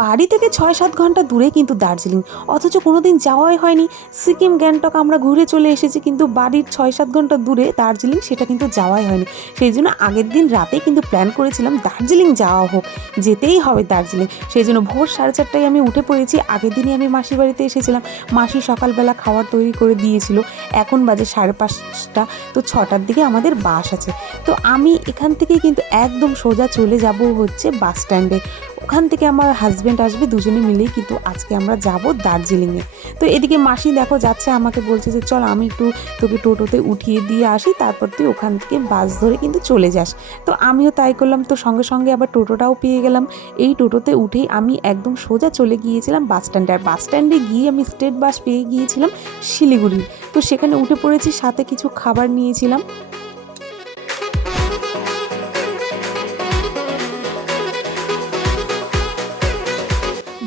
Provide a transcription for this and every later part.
বাড়ি থেকে ছয় সাত ঘণ্টা দূরে কিন্তু দার্জিলিং। অথচ কোনোদিন যাওয়াই হয়নি। সিকিম, গ্যাংটক আমরা ঘুরে চলে এসেছি, কিন্তু বাড়ির ছয় সাত ঘণ্টা দূরে দার্জিলিং, সেটা কিন্তু যাওয়াই হয়নি। সেই জন্য আগের দিন রাতেই কিন্তু প্ল্যান করেছিলাম দার্জিলিং যাওয়া হোক, যেতেই হবে দার্জিলিং। সেই জন্য ভোর সাড়ে চারটায় আমি উঠে পড়েছি। আগের দিনই আমি মাসির বাড়িতে এসেছিলাম। মাসি সকালবেলা খাবার তৈরি করে দিয়েছিল। এখন বাজে সাড়ে পাঁচটা, তো ছটার দিকে আমাদের বাস আছে। তো আমি এখান থেকে কিন্তু একদম সোজা চলে যাব হচ্ছে বাস স্ট্যান্ডে। ওখান থেকে আমার হাজব্যান্ড আসবে, দুজনে মিলেই কিন্তু আজকে আমরা যাব দার্জিলিংয়ে। তো এদিকে মাসি দেখো যাচ্ছে, আমাকে বলছে যে, চল আমি একটু তোকে টোটোতে উঠিয়ে দিয়ে আসি, তারপর তুই ওখান থেকে বাস ধরে কিন্তু চলে যাস। তো আমিও তাই করলাম, তো সঙ্গে সঙ্গে আবার টোটোটাও পেয়ে গেলাম। এই টোটোতে উঠেই আমি একদম সোজা চলে গিয়েছিলাম বাস স্ট্যান্ডে, আর বাস স্ট্যান্ডে গিয়ে আমি স্টেট বাস পেয়ে গিয়েছিলাম শিলিগুড়ি। তো সেখানে উঠে পড়েছি, সাথে কিছু খাবার নিয়েছিলাম।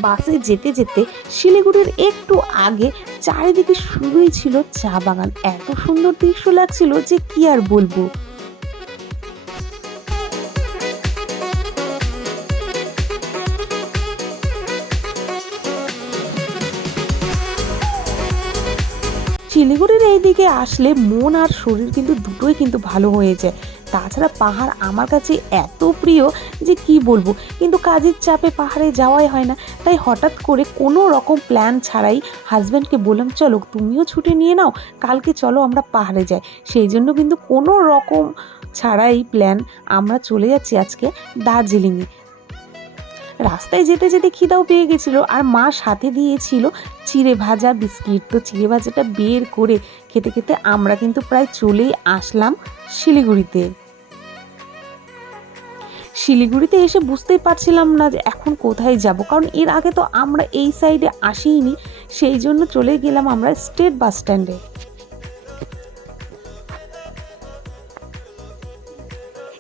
বাসে যেতে যেতে শিলিগুড়ির একটু আগে চারিদিকে শুরুই ছিল চা বাগান। এত সুন্দর দৃশ্য লাগছিল যে কি আর বলব। শিলিগুড়ির এই দিকে আসলে মন আর শরীর কিন্তু দুটোই কিন্তু ভালো হয়ে যায়। তাছাড়া পাহাড় আমার কাছে এত প্রিয় যে কি বলব? কিন্তু কাজের চাপে পাহাড়ে যাওয়াই হয় না। তাই হঠাৎ করে কোনো রকম প্ল্যান ছাড়াই হাজব্যান্ডকে বললাম, চলো, তুমিও ছুটি নিয়ে নাও, কালকে চলো আমরা পাহাড়ে যাই। সেই জন্য কিন্তু কোনো রকম ছাড়াই প্ল্যান আমরা চলে যাচ্ছি আজকে দার্জিলিংয়ে। রাস্তায় যেতে যেতে খিদাও পেয়ে গেছিল আর মা সাথে দিয়েছিল চিড়ে ভাজা বিস্কিট। তো চিড়ে ভাজাটা বের করে খেতে খেতে আমরা কিন্তু প্রায় চলেই আসলাম শিলিগুড়িতে। শিলিগুড়িতে এসে বুঝতেই পারছিলাম না যে এখন কোথায় যাব, কারণ এর আগে তো আমরা এই সাইডে আসিনি সেই জন্য চলে গেলাম আমরা স্টেট বাস স্ট্যান্ডে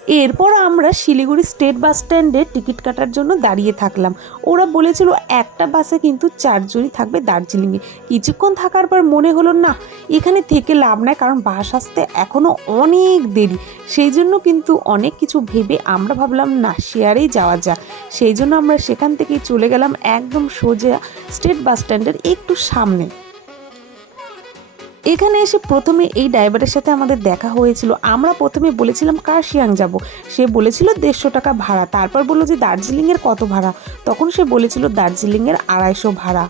এরপর আমরা শিলিগুড়ি স্টেট বাস স্ট্যান্ডে টিকিট কাটার জন্য দাঁড়িয়ে থাকলাম। ওরা বলেছিল, একটা বাসে কিন্তু চারজনই থাকবে দার্জিলিংয়ে। কিছুক্ষণ থাকার পর মনে হলো, না, এখানে থেকে লাভ নাই, কারণ বাস আসতে এখনও অনেক দেরি। সেই জন্য কিন্তু অনেক কিছু ভেবে আমরা ভাবলাম, না, শেয়ারেই যাওয়া যাক। সেই জন্য আমরা সেখান থেকেই চলে গেলাম একদম সোজা স্টেট বাস স্ট্যান্ডের একটু সামনে। এখানে এসে প্রথমে এই ড্রাইভারের সাথে আমাদের দেখা হয়েছিল। আমরা প্রথমে বলেছিলাম কার্শিয়াং যাব? সে বলেছিল, দেড়শো টাকা ভাড়া। তারপর বলল যে দার্জিলিংয়ের কত ভাড়া? তখন সে বলেছিল দার্জিলিংয়ের আড়াইশো ভাড়া।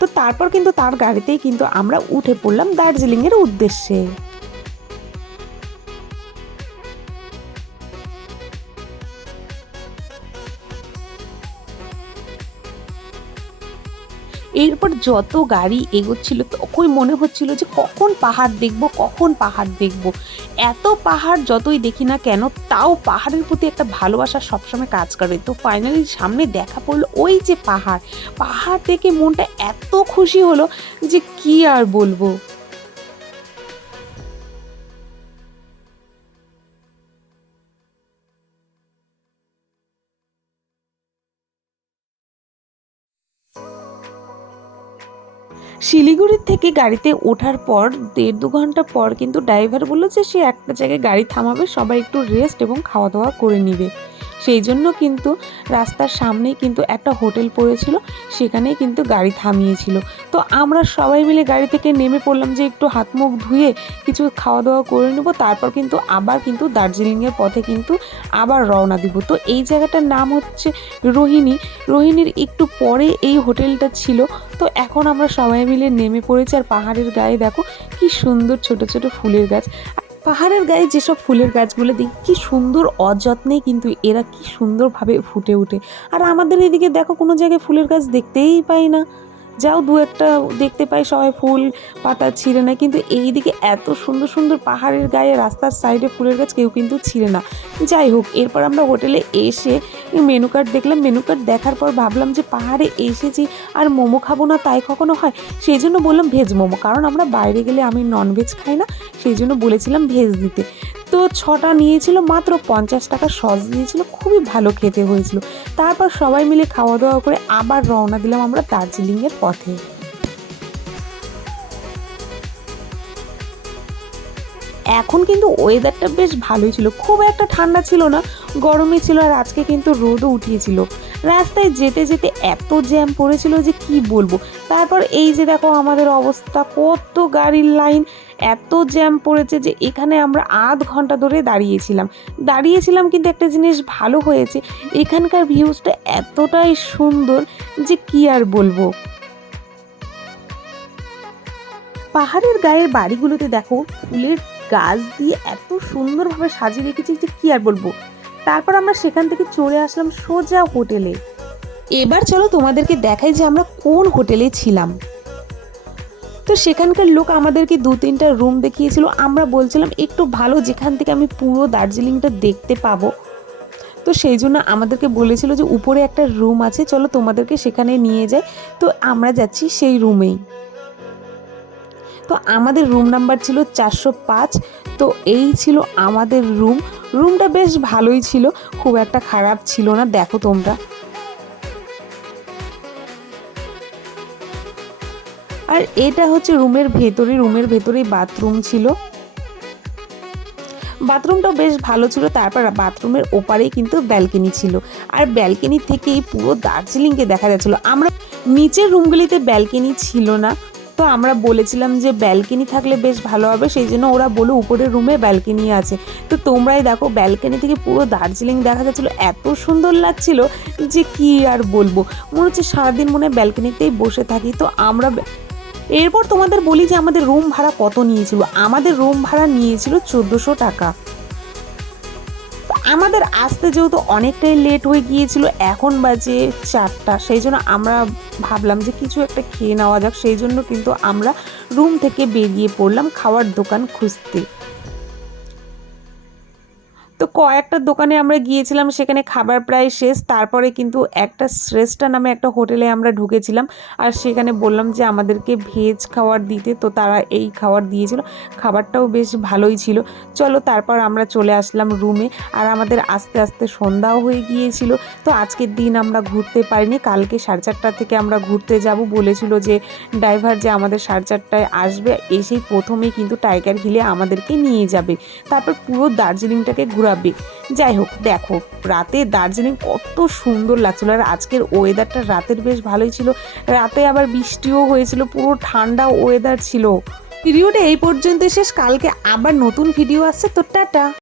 তো তারপর কিন্তু তার গাড়িতেই কিন্তু আমরা উঠে পড়লাম দার্জিলিংয়ের উদ্দেশ্যে। এরপর যত গাড়ি এগোচ্ছিল তখন মনে হচ্ছিল যে কখন পাহাড় দেখব, কখন পাহাড় দেখব। এত পাহাড় যতই দেখি না কেন, তাও পাহাড়ের প্রতি একটা ভালোবাসা সবসময় কাজ করে। তো ফাইনালি সামনে দেখা পড়ল ওই যে পাহাড়। পাহাড় দেখে মনটা এত খুশি হলো যে কি আর বলব? শিলিগুড়ির থেকে গাড়িতে ওঠার পর দেড় দু ঘণ্টা পর কিন্তু ড্রাইভার বলল যে সে একটা জায়গায় গাড়ি থামাবে, সবাই একটু রেস্ট এবং খাওয়া দাওয়া করে নিবে। সেই জন্য কিন্তু রাস্তার সামনেই কিন্তু একটা হোটেল পড়েছিল, সেখানেই কিন্তু গাড়ি থামিয়েছিল। তো আমরা সবাই মিলে গাড়ি থেকে নেমে পড়লাম যে একটু হাত মুখ ধুয়ে কিছু খাওয়া দাওয়া করে নেব, তারপর কিন্তু আবার কিন্তু দার্জিলিংয়ের পথে কিন্তু আবার রওনা দিব। তো এই জায়গাটার নাম হচ্ছে রোহিণী। রোহিণীর একটু পরে এই হোটেলটা ছিল। তো এখন আমরা সবাই মিলে নেমে পড়েছি আর পাহাড়ের গায়ে দেখো কি সুন্দর ছোট ছোট ফুলের গাছ। পাহাড়ের গায়ে যেসব ফুলের গাছগুলো দেখি, কি সুন্দর অযত্নে কিন্তু এরা কি সুন্দরভাবে ফুটে ওঠে। আর আমাদের এদিকে দেখো কোনো জায়গায় ফুলের গাছ দেখতেই পাই না। যাও, দু একটা দেখতে পাই, সবাই ফুল, পাতা ছিঁড়ে না কিন্তু এই দিকে এত সুন্দর সুন্দর পাহাড়ের গায়ে রাস্তার সাইডে ফুলের গাছ কেউ কিন্তু ছিঁড়ে না। যাই হোক, এরপর আমরা হোটেলে এসে মেনু কার্ড দেখলাম। মেনু কার্ড দেখার পর ভাবলাম যে পাহাড়ে এসেছি, আর মোমো খাব না তাই কখনো হয়? সেই জন্য বললাম, ভেজ মোমো। কারণ আমরা বাইরে গেলে আমি ননভেজ খাই না, সেই জন্য বলেছিলাম, ভেজ দিতে। ছটা নিয়েছিল, মাত্র পঞ্চাশ টাকা সস দিয়েছিল, খুবই ভালো খেতে হয়েছিল। তারপর সবাই মিলে খাওয়া দাওয়া করে আবার রওনা দিলাম আমরা দার্জিলিংয়ের পথে। এখন কিন্তু ওয়েদারটা বেশ ভালোই ছিল, খুব একটা ঠান্ডা ছিল না, গরমই ছিল আর আজকে কিন্তু রোদও উঠিয়েছিল। রাস্তায় যেতে যেতে এত জ্যাম পড়েছিল যে কি বলব? তারপর এই যে দেখো আমাদের অবস্থা, কত গাড়ির লাইন, এত জ্যাম পড়েছে যে এখানে আমরা আধ ঘণ্টা ধরে দাঁড়িয়েছিলাম। দাঁড়িয়েছিলাম কিন্তু একটা জিনিস ভালো হয়েছে, এখানকার ভিউজটা এতটাই সুন্দর যে কি আর বলব? পাহাড়ের গায়ের বাড়িগুলোতে দেখো ফুলের গাছ দিয়ে এত সুন্দরভাবে সাজিয়ে রেখেছি যে কি আর বলব? তারপর আমরা সেখান থেকে চলে আসলাম সোজা হোটেলে। এবার চলো তোমাদেরকে দেখাই যে আমরা কোন হোটেলে ছিলাম। তো সেখানকার লোক আমাদেরকে দু তিনটা রুম দেখিয়েছিল। আমরা বলছিলাম, একটু ভালো যেখান থেকে আমি পুরো দার্জিলিংটা দেখতে পাবো। তো সেই জন্য আমাদেরকে বলেছিল যে, উপরে একটা রুম আছে, চলো তোমাদেরকে সেখানে নিয়ে যাই। তো আমরা যাচ্ছি সেই রুমেই। তো আমাদের রুম নাম্বার ছিল চারশো পাঁচ, তো এই ছিল আমাদের রুম রুমটা বেশ ভালোই ছিল, খুব একটা খারাপ ছিল না, দেখো তোমরা। আর এটা হচ্ছে রুমের ভেতরে, রুমের ভেতরেই বাথরুম ছিল। বাথরুমটা বেশ ভালো ছিল, তারপর বাথরুমের ওপারেই কিন্তু ব্যালকনি ছিল। আর ব্যালকনি থেকেই পুরো দার্জিলিংকে দেখা যাচ্ছিল। আমরা নিচের রুমগুলিতে ব্যালকনি ছিল না। তো আমরা বলেছিলাম যে ব্যালকনি থাকলে বেশ ভালো হবে, সেই জন্য ওরা বলে উপরের রুমে ব্যালকনি আছে। তো তোমরাই দেখো, ব্যালকনি থেকে পুরো দার্জিলিং দেখা যাচ্ছিল, এত সুন্দর লাগছিল যে কি আর বলব। মনে হচ্ছে সারাদিন মনে হয় ব্যালকনিতেই বসে থাকি। তো আমরা এরপর তোমাদের বলি যে আমাদের রুম ভাড়া কত নিয়েছিল। আমাদের রুম ভাড়া নিয়েছিল চোদ্দোশো টাকা। আমাদের আসতে যেহেতু অনেকটাই লেট হয়ে গিয়েছিল, এখন বাজে চারটা। সেই জন্য আমরা ভাবলাম যে কিছু একটা খেয়ে নেওয়া যাক। সেই জন্য কিন্তু আমরা রুম থেকে বেরিয়ে পড়লাম খাওয়ার দোকান খুঁজতে। কয়েকটা দোকানে আমরা গিয়েছিলাম, সেখানে খাবার প্রায় শেষ। তারপরে কিন্তু একটা শ্রেষ্ঠা নামে একটা হোটেলে আমরা ঢুকেছিলাম। আর সেখানে বললাম যে আমাদেরকে ভেজ খাবার দিতে, তো তারা এই খাবার দিয়েছিল। খাবারটাও বেশ ভালোই ছিল। চলো তারপর আমরা চলে আসলাম রুমে। আর আমাদের আস্তে আস্তে সন্ধ্যাও হয়ে গিয়েছিল। তো আজকের দিন আমরা ঘুরতে পারিনি। কালকে সাড়ে চারটা থেকে আমরা ঘুরতে যাব বলেছিল যে ড্রাইভার যে আমাদের সাড়ে চারটায় আসবে, এসেই প্রথমেই কিন্তু টাইগার হিলে আমাদেরকে নিয়ে যাবে। তারপর পুরো দার্জিলিংটাকে ঘুরাবে। যাই হোক, দেখো, রাতে দার্জিলিং কত সুন্দর লাগছিল আর আজকের ওয়েদারটা রাতের বেশ ভালোই ছিল। রাতে আবার বৃষ্টিও হয়েছিল, পুরো ঠান্ডা ওয়েদার ছিল। ভিডিওটা এই পর্যন্ত শেষ, কালকে আবার নতুন ভিডিও আসছে, তো টাটা।